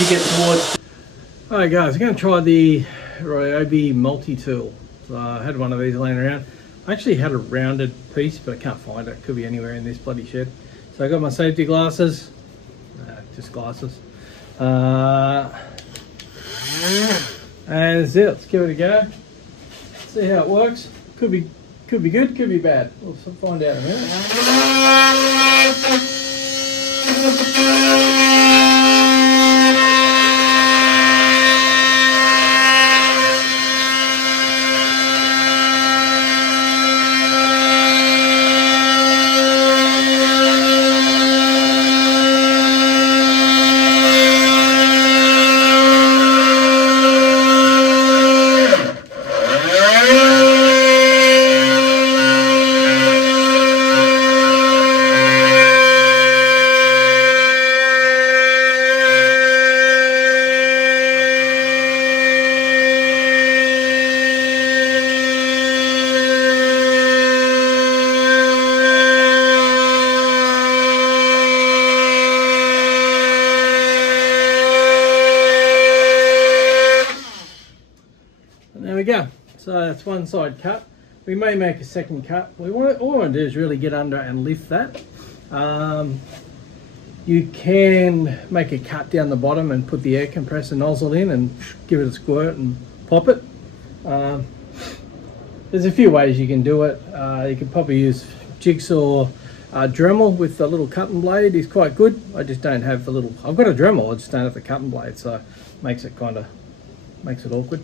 as you get towards. Alright guys, I'm going to try the Ryobi multi-tool. So I had one of these laying around. I actually had a rounded piece, but I can't find it. It could be anywhere in this bloody shed. So I got my safety glasses. Just glasses. And that's it. Let's give it a go. See how it works. Could be good, could be bad. We'll find out in a minute. There we go. So that's one side cut. We may make a second cut. All we want to do is really get under and lift that. You can make a cut down the bottom and put the air compressor nozzle in and give it a squirt and pop it. There's a few ways you can do it. You could probably use jigsaw Dremel with the little cutting blade is quite good. I just don't have the little. I've got a Dremel, I just don't have the cutting blade, so it makes it awkward.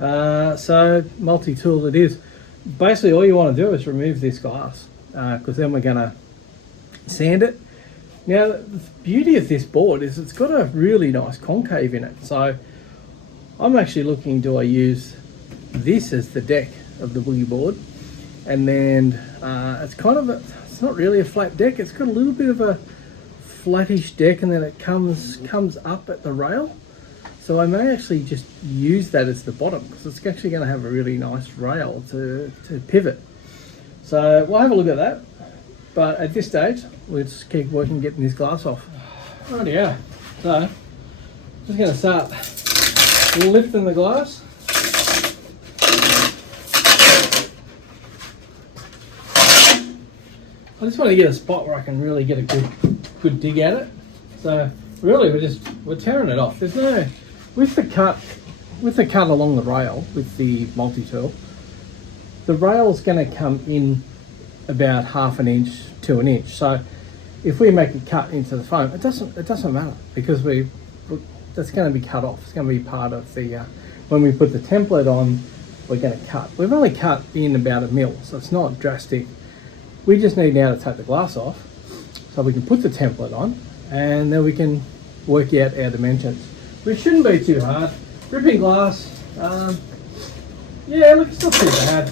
So multi-tool it is. Basically all you want to do is remove this glass because then we're going to sand it. Now the beauty of this board is it's got a really nice concave in it, so I'm actually looking, do I use this as the deck of the Boogie board, and then it's kind of it's not really a flat deck, it's got a little bit of a flattish deck, and then it comes up at the rail. So I may actually just use that as the bottom because it's actually going to have a really nice rail to pivot. So we'll have a look at that. But at this stage, we'll just keep working getting this glass off. Rightio. So just going to start lifting the glass. I just want to get a spot where I can really get a good dig at it. So really we're tearing it off. There's no. With the cut along the rail with the multi-tool, the rail's going to come in about 1/2 inch to 1 inch. So if we make a cut into the foam, it doesn't matter because that's going to be cut off. It's going to be part of the when we put the template on, we're going to cut. We've only cut in about 1 mil, so it's not drastic. We just need now to take the glass off so we can put the template on, and then we can work out our dimensions. Which shouldn't be too hard. Ripping glass, yeah, look, it's not too bad.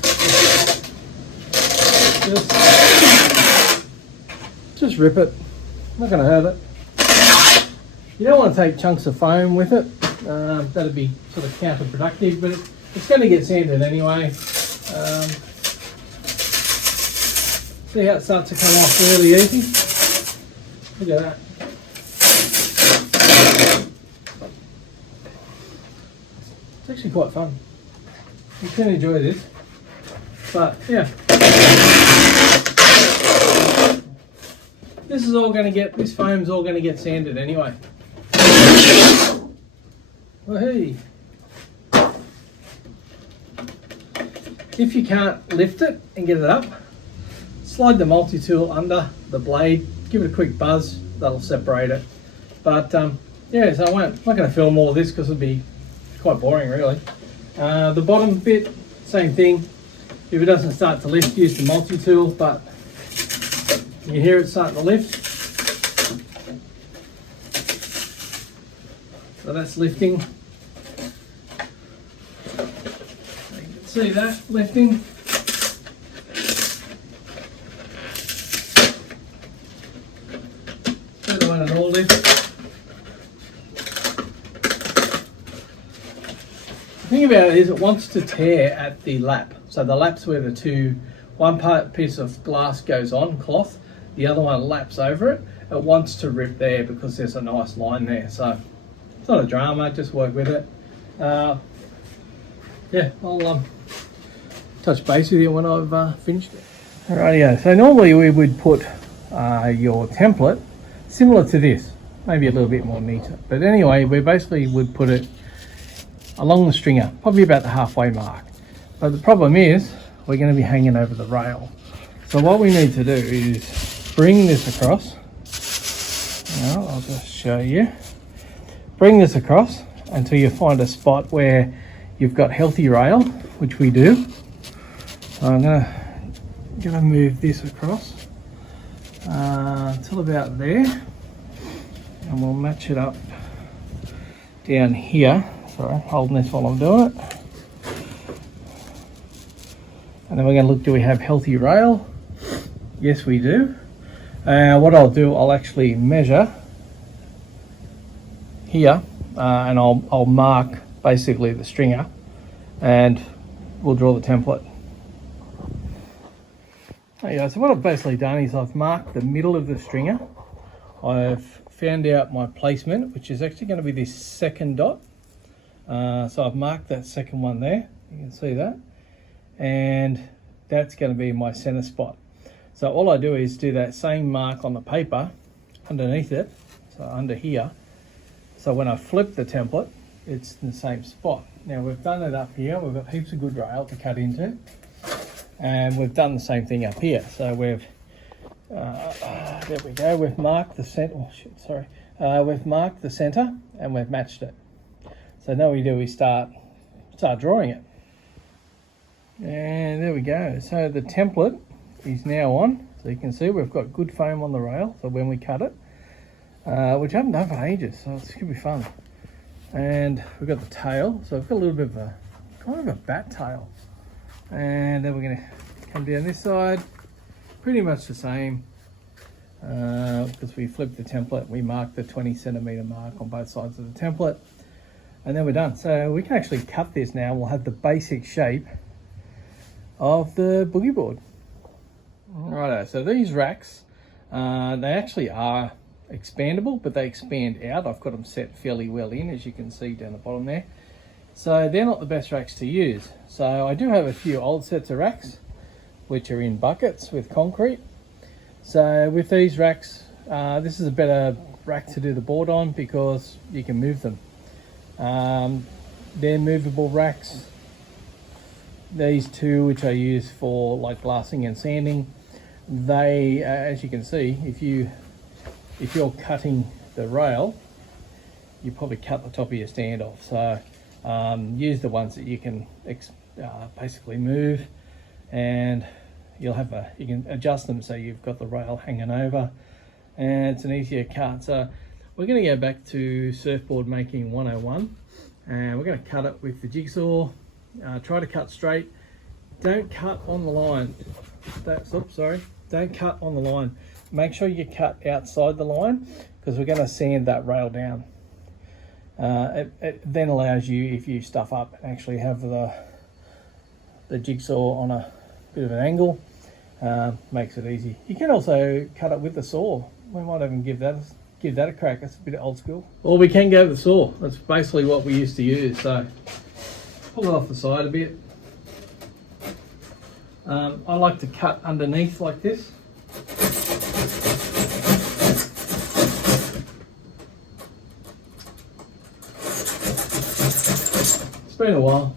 Just rip it. Not going to hurt it. You don't want to take chunks of foam with it. That'd be sort of counterproductive, but it's going to get sanded anyway. See how it starts to come off really easy? Look at that. It's actually quite fun. You can enjoy this, but yeah. This foam's all going to get sanded anyway. Well, hey. If you can't lift it and get it up, slide the multi-tool under the blade, give it a quick buzz, that'll separate it. But yeah, so I'm not going to film all of this because it'll be quite boring really. The bottom bit, same thing. If it doesn't start to lift, use the multi-tool, but you hear it starting to lift. So that's lifting. You can see that lifting. The other one and all lift. The thing about it is it wants to tear at the lap. So the lap's where one piece of glass goes on, cloth, the other one laps over it. It wants to rip there because there's a nice line there. So It's not a drama, just work with it. Yeah, I'll touch base with you when I've finished it. Alrighty, so normally we would put your template similar to this, maybe a little bit more neater. But anyway, we basically would put it along the stringer, probably about the halfway mark. But the problem is, we're going to be hanging over the rail. So what we need to do is bring this across. Now, I'll just show you. Bring this across until you find a spot where you've got healthy rail, which we do. So I'm gonna move this across until about there, and we'll match it up down here. Sorry, holding this while I'm doing it. And then we're going to look, do we have healthy rail? Yes, we do. What I'll do, I'll actually measure here, and I'll mark basically the stringer, and we'll draw the template. There you go. So what I've basically done is I've marked the middle of the stringer. I've found out my placement, which is actually going to be this second dot. So I've marked that second one there. You can see that. And that's going to be my center spot. So all I do is do that same mark on the paper underneath it, so under here. So when I flip the template, it's in the same spot. Now we've done it up here, we've got heaps of good rail to cut into, and we've done the same thing up here. So we've, there we go, we've marked the center, we've marked the center and we've matched it. So now we do, we start drawing it. And there we go. So the template is now on. So you can see we've got good foam on the rail. So when we cut it, which I haven't done for ages, so it's gonna be fun. And we've got the tail. So we've got a little bit of a kind of a bat tail. And then we're gonna come down this side, pretty much the same. Because we flipped the template, we marked the 20 centimeter mark on both sides of the template, and then we're done. So we can actually cut this now. We'll have the basic shape of the boogie board. Righto, so these racks, they actually are expandable, but they expand out. I've got them set fairly well in, as you can see down the bottom there. So they're not the best racks to use. So I do have a few old sets of racks, which are in buckets with concrete. So with these racks, this is a better rack to do the board on because you can move them. They're movable racks. These two, which I use for like glassing and sanding, they, as you can see, if you're cutting the rail, you probably cut the top of your stand off. So use the ones that you can basically move, and you can adjust them so you've got the rail hanging over, and it's an easier cut. So we're going to go back to surfboard making 101, and we're going to cut it with the jigsaw. Try to cut straight. Don't cut on the line. Don't cut on the line. Make sure you cut outside the line, because we're going to sand that rail down. It then allows you, if you stuff up, actually have the jigsaw on a bit of an angle. Makes it easy. You can also cut it with the saw. We might even give that a crack. That's a bit old school. Or we can go with the saw. That's basically what we used to use. So pull it off the side a bit. I like to cut underneath like this. It's been a while.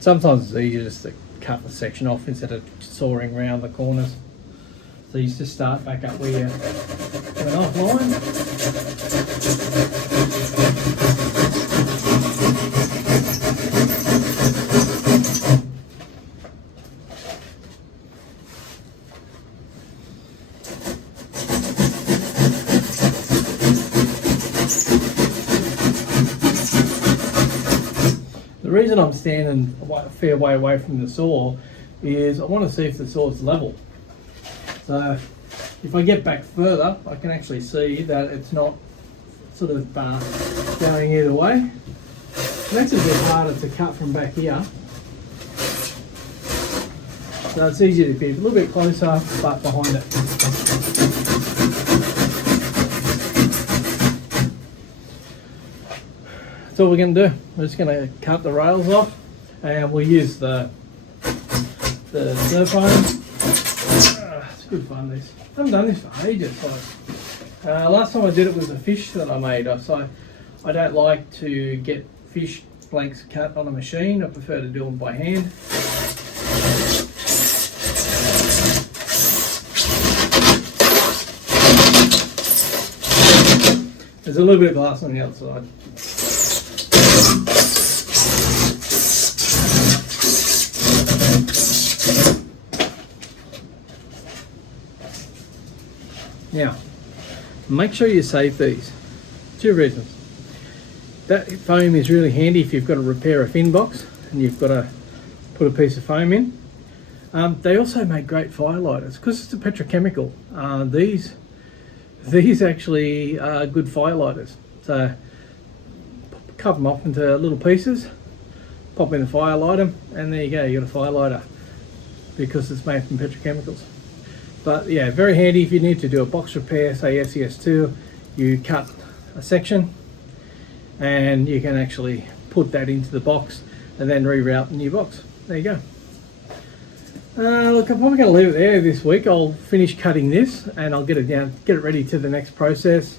Sometimes it's easier just to cut the section off instead of sawing around the corners. So you just start back up where you went off line. The The reason I'm standing a fair way away from the saw is I want to see if the saw's level. So if I get back further, I can actually see that it's not sort of going either way. It makes it a bit harder to cut from back here. So it's easier to be a little bit closer, but behind it. That's all we're going to do. We're just going to cut the rails off, and we'll use the Surfone. It's good fun, this. I haven't done this for ages. Last time I did it was a fish that I made. So I don't like to get fish blanks cut on a machine. I prefer to do them by hand. There's a little bit of glass on the outside. Now, make sure you save these. 2 reasons. That foam is really handy if you've got to repair a fin box and you've got to put a piece of foam in. They also make great firelighters because it's a petrochemical. These actually are good firelighters. So cut them off into little pieces, pop in the fire, light them, and there you go, you got a firelighter because it's made from petrochemicals. But yeah, very handy if you need to do a box repair, say SES2, you cut a section and you can actually put that into the box and then reroute the new box. There you go. Look, I'm probably going to leave it there this week. I'll finish cutting this and I'll get it down, get it ready to the next process.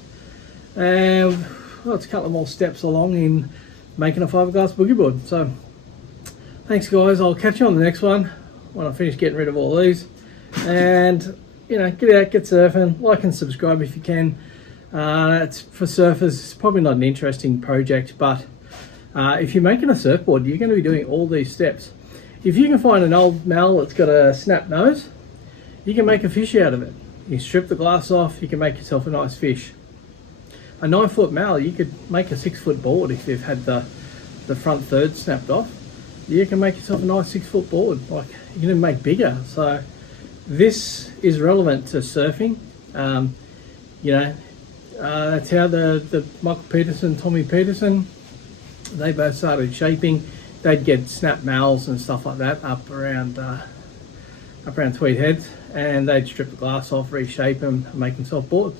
And well, it's a couple of more steps along in making a fiberglass boogie board. So thanks guys, I'll catch you on the next one when I finish getting rid of all these. And you know, get out, get surfing, like and subscribe if you can. It's for surfers. It's probably not an interesting project, but if you're making a surfboard, you're going to be doing all these steps. If you can find an old mal that's got a snap nose, you can make a fish out of it. You strip the glass off, you can make yourself a nice fish. A 9-foot mal, you could make a 6-foot board if you've had the front third snapped off. You can make yourself a nice 6-foot board. Like, you can even make bigger. So this is relevant to surfing. You know, that's how the Michael Peterson, Tommy Peterson, they both started shaping. They'd get snap mals and stuff like that up around Tweed Heads, and they'd strip the glass off, reshape them, and make themselves boards.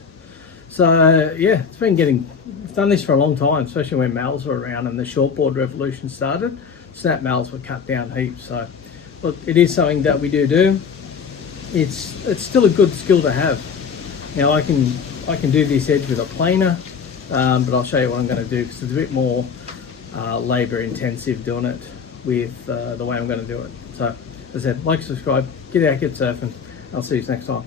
So yeah, it's done this for a long time, especially when mals were around and the shortboard revolution started. Snap mals were cut down heaps. So look, it is something that we do. It's still a good skill to have. Now I can do this edge with a planer, but I'll show you what I'm going to do because it's a bit more labor intensive doing it with the way I'm going to do it. So as I said, like, subscribe, get out, get surfing. I'll see you next time.